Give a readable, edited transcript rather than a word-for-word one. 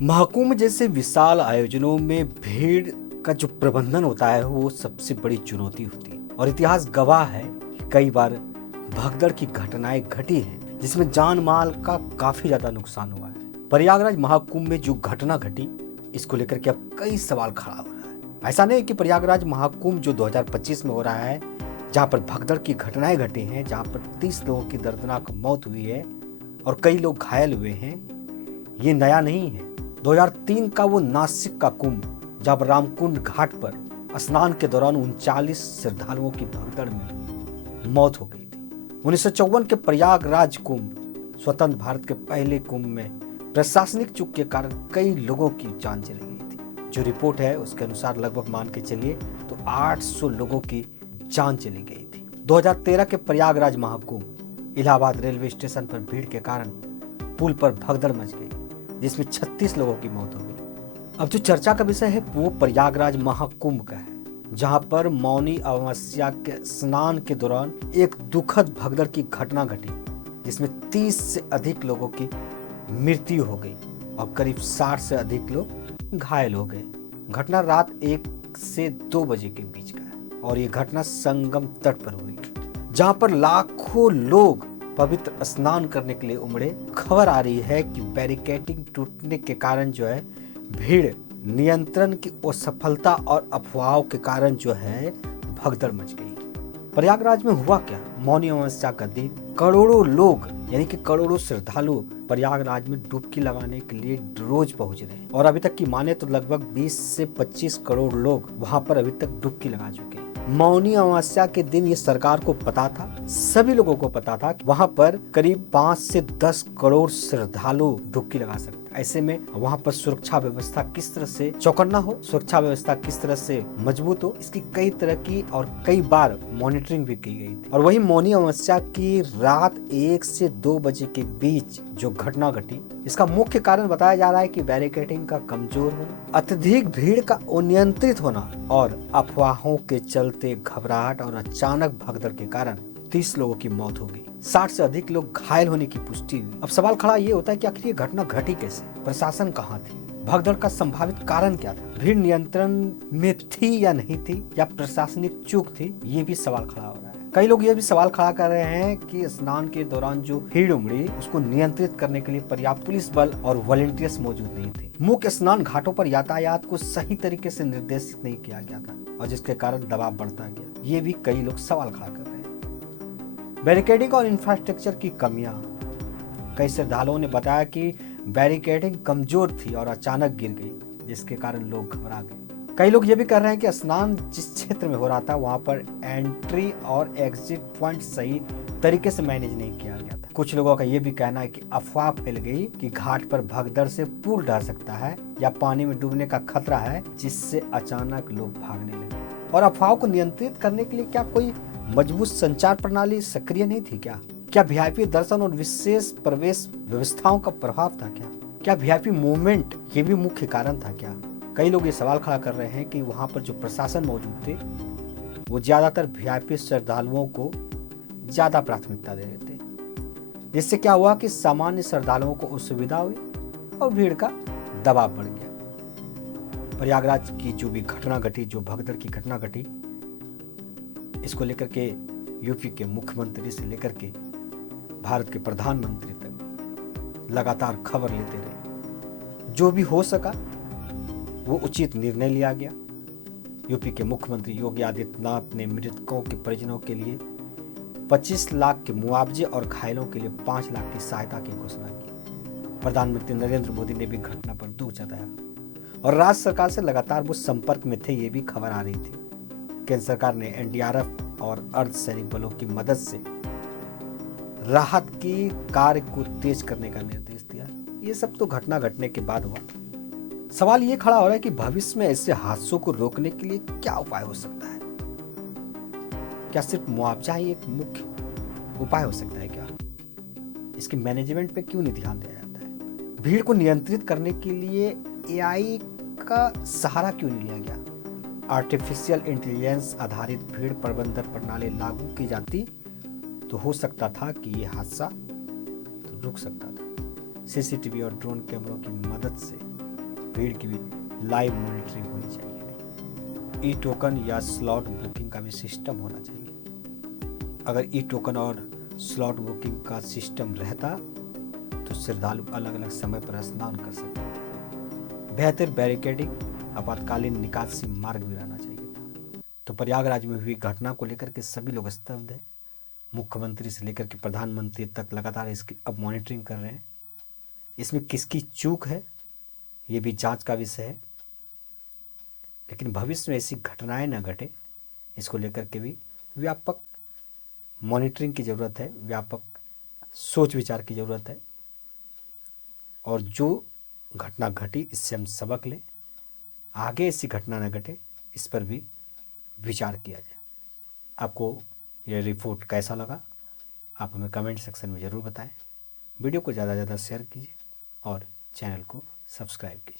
महाकुंभ जैसे विशाल आयोजनों में भीड़ का जो प्रबंधन होता है वो सबसे बड़ी चुनौती होती है और इतिहास गवाह है कि कई बार भगदड़ की घटनाएं घटी हैं जिसमें जान माल का काफी ज्यादा नुकसान हुआ है। प्रयागराज महाकुंभ में जो घटना घटी इसको लेकर के अब कई सवाल खड़ा हो रहा है। ऐसा नहीं कि प्रयागराज महाकुंभ जो 2025 में हो रहा है जहाँ पर भगदड़ की घटनाएं घटी हैं, जहाँ पर 30 लोगों की दर्दनाक मौत हुई है और कई लोग घायल हुए हैं, ये नया नहीं है। 2003 का वो नासिक का कुंभ जब रामकुंड घाट पर स्नान के दौरान 39 श्रद्धालुओं की भगदड़ में मौत हो गई थी। 1954 के प्रयागराज कुंभ स्वतंत्र भारत के पहले कुंभ में प्रशासनिक चूक के कारण कई लोगों की जान चली गई थी। जो रिपोर्ट है उसके अनुसार लगभग मान के चलिए तो 800 लोगों की जान चली गई थी। 2013 के प्रयागराज महाकुंभ इलाहाबाद रेलवे स्टेशन पर भीड़ के कारण पुल पर भगदड़ मच गई जिसमें 36 लोगों की मौत हो गई। अब जो चर्चा का विषय है वो प्रयागराज महाकुंभ का है, जहां पर मौनी अमावस्या के स्नान के दौरान एक दुखद भगदड़ की घटना घटी जिसमें 30 से अधिक लोगों की मृत्यु हो गई और करीब 60 से अधिक लोग घायल हो गए। घटना रात 1 से 2 बजे के बीच का है और ये घटना संगम तट पर हुई जहां पर लाखों लोग पवित्र स्नान करने के लिए उमड़े। खबर आ रही है कि बैरिकेडिंग टूटने के कारण जो है भीड़ नियंत्रण की असफलता और अफवाहों के कारण जो है भगदड़ मच गई। प्रयागराज में हुआ क्या? मौनी अमावस्या का दिन करोड़ों लोग यानी कि करोड़ों श्रद्धालु प्रयागराज में डुबकी लगाने के लिए रोज पहुंच रहे हैं और अभी तक की माने तो लगभग 20 से 25 करोड़ लोग वहां पर अभी तक डुबकी लगा चुके हैं। मौनी अमावस्या के दिन ये सरकार को पता था, सभी लोगों को पता था कि वहां पर करीब 5 से 10 करोड़ श्रद्धालु डुबकी लगा सकते। ऐसे में वहां पर सुरक्षा व्यवस्था किस तरह से चौकन्ना हो, सुरक्षा व्यवस्था किस तरह से मजबूत हो, इसकी कई तरह की और कई बार मॉनिटरिंग भी की गई थी। और वही मौनी अमावस्या की रात 1 से 2 बजे के बीच जो घटना घटी इसका मुख्य कारण बताया जा रहा है कि बैरिकेडिंग का कमजोर होना, अत्यधिक भीड़ का अनियंत्रित होना और अफवाहों के चलते घबराहट और अचानक भगदड़ के कारण 30 लोगों की मौत हो गई, 60 से अधिक लोग घायल होने की पुष्टि हुई। अब सवाल खड़ा ये होता है कि आखिर ये घटना घटी कैसे, प्रशासन कहाँ थी, भगदड़ का संभावित कारण क्या था, भीड़ नियंत्रण में थी या नहीं थी या प्रशासनिक चूक थी, ये भी सवाल खड़ा हो रहा है। कई लोग ये भी सवाल खड़ा कर रहे हैं कि स्नान के दौरान जो भीड़ उमड़ी उसको नियंत्रित करने के लिए पर्याप्त पुलिस बल और वॉलंटियर्स मौजूद नहीं थे। मुख्य स्नान घाटों पर यातायात को सही तरीके से निर्देशित नहीं किया गया था और जिसके कारण दबाव बढ़ता गया। ये भी कई लोग सवाल खड़ा कर रहे हैं। बैरिकेडिंग और इंफ्रास्ट्रक्चर की कमियां, कई श्रद्धालुओं ने बताया कि बैरिकेडिंग कमजोर थी और अचानक गिर गई जिसके कारण लोग घबरा गए। कई लोग ये भी कर रहे हैं कि स्नान जिस क्षेत्र में हो रहा था वहां पर एंट्री और एग्जिट पॉइंट सही तरीके से मैनेज नहीं किया गया था। कुछ लोगों का ये भी कहना है कि अफवाह फैल गई कि घाट पर भगदड़ से पुल ढह सकता है या पानी में डूबने का खतरा है जिससे अचानक लोग भागने लगे। और अफवाहों को नियंत्रित करने के लिए क्या कोई मजबूत संचार प्रणाली सक्रिय नहीं थी क्या वीआईपी दर्शन और विशेष प्रवेश व्यवस्थाओं का प्रभाव था क्या वीआईपी मूवमेंट ये भी मुख्य कारण था क्या? कई लोग ये सवाल खड़ा कर रहे हैं कि वहां पर जो प्रशासन मौजूद थे वो ज्यादातर वीआईपी श्रद्धालुओं को ज्यादा प्राथमिकता दे रहे थे, जिससे क्या हुआ कि सामान्य श्रद्धालुओं को असुविधा हुई और भीड़ का दबाव बढ़ गया। प्रयागराज की जो भी घटना घटी, जो भगदड़ की घटना घटी, इसको लेकर के यूपी के मुख्यमंत्री से लेकर के भारत के प्रधानमंत्री तक लगातार खबर लेते रहे। जो भी हो सका वो उचित निर्णय लिया गया। यूपी के मुख्यमंत्री योगी आदित्यनाथ ने मृतकों के परिजनों के लिए 25 लाख के मुआवजे और घायलों के लिए 5 लाख की सहायता की घोषणा की। प्रधानमंत्री नरेंद्र मोदी ने भी घटना पर दुख जताया और राज्य सरकार से लगातार वो संपर्क में थे, ये भी खबर आ रही थी। केंद्र सरकार ने एनडीआरएफ और अर्धसैनिक बलों की मदद से राहत की कार्य को तेज करने का निर्देश दिया। ये सब तो घटना घटने के बाद हुआ। सवाल ये खड़ा हो रहा है कि भविष्य में ऐसे हादसों को रोकने के लिए क्या उपाय हो सकता है? क्या सिर्फ मुआवजा ही एक मुख्य उपाय हो सकता है क्या? इसके मैनेजमेंट पे क्यों नहीं ध्यान दिया जाता है? भीड़ को नियंत्रित करने के लिए एआई का सहारा क्यों नहीं लिया गया? आर्टिफिशियल इंटेलिजेंस आधारित भीड़ प्रबंधन प्रणाली लागू की जाती तो हो सकता था कि ये हादसा तो रुक सकता था। सीसीटीवी और ड्रोन कैमरों की मदद से भीड़ की भी लाइव मॉनिटरिंग होनी चाहिए। ई टोकन या स्लॉट बुकिंग का भी सिस्टम होना चाहिए। अगर ई टोकन और स्लॉट बुकिंग का सिस्टम रहता तो श्रद्धालु अलग अलग समय पर स्नान कर सकते। बेहतर बैरिकेडिंग, आपातकालीन निकासी मार्ग भी रहना चाहिए था। तो प्रयागराज में हुई घटना को लेकर के सभी लोग स्तब्ध हैं। मुख्यमंत्री से लेकर के प्रधानमंत्री तक लगातार इसकी अब मॉनिटरिंग कर रहे हैं। इसमें किसकी चूक है ये भी जांच का विषय है, लेकिन भविष्य में ऐसी घटनाएं न घटे इसको लेकर के भी व्यापक मॉनिटरिंग की ज़रूरत है, व्यापक सोच विचार की ज़रूरत है। और जो घटना घटी इससे हम सबक लें, आगे ऐसी घटना न घटे इस पर भी विचार किया जाए। आपको यह रिपोर्ट कैसा लगा आप हमें कमेंट सेक्शन में ज़रूर बताएं। वीडियो को ज़्यादा से ज़्यादा शेयर कीजिए और चैनल को सब्सक्राइब कीजिए।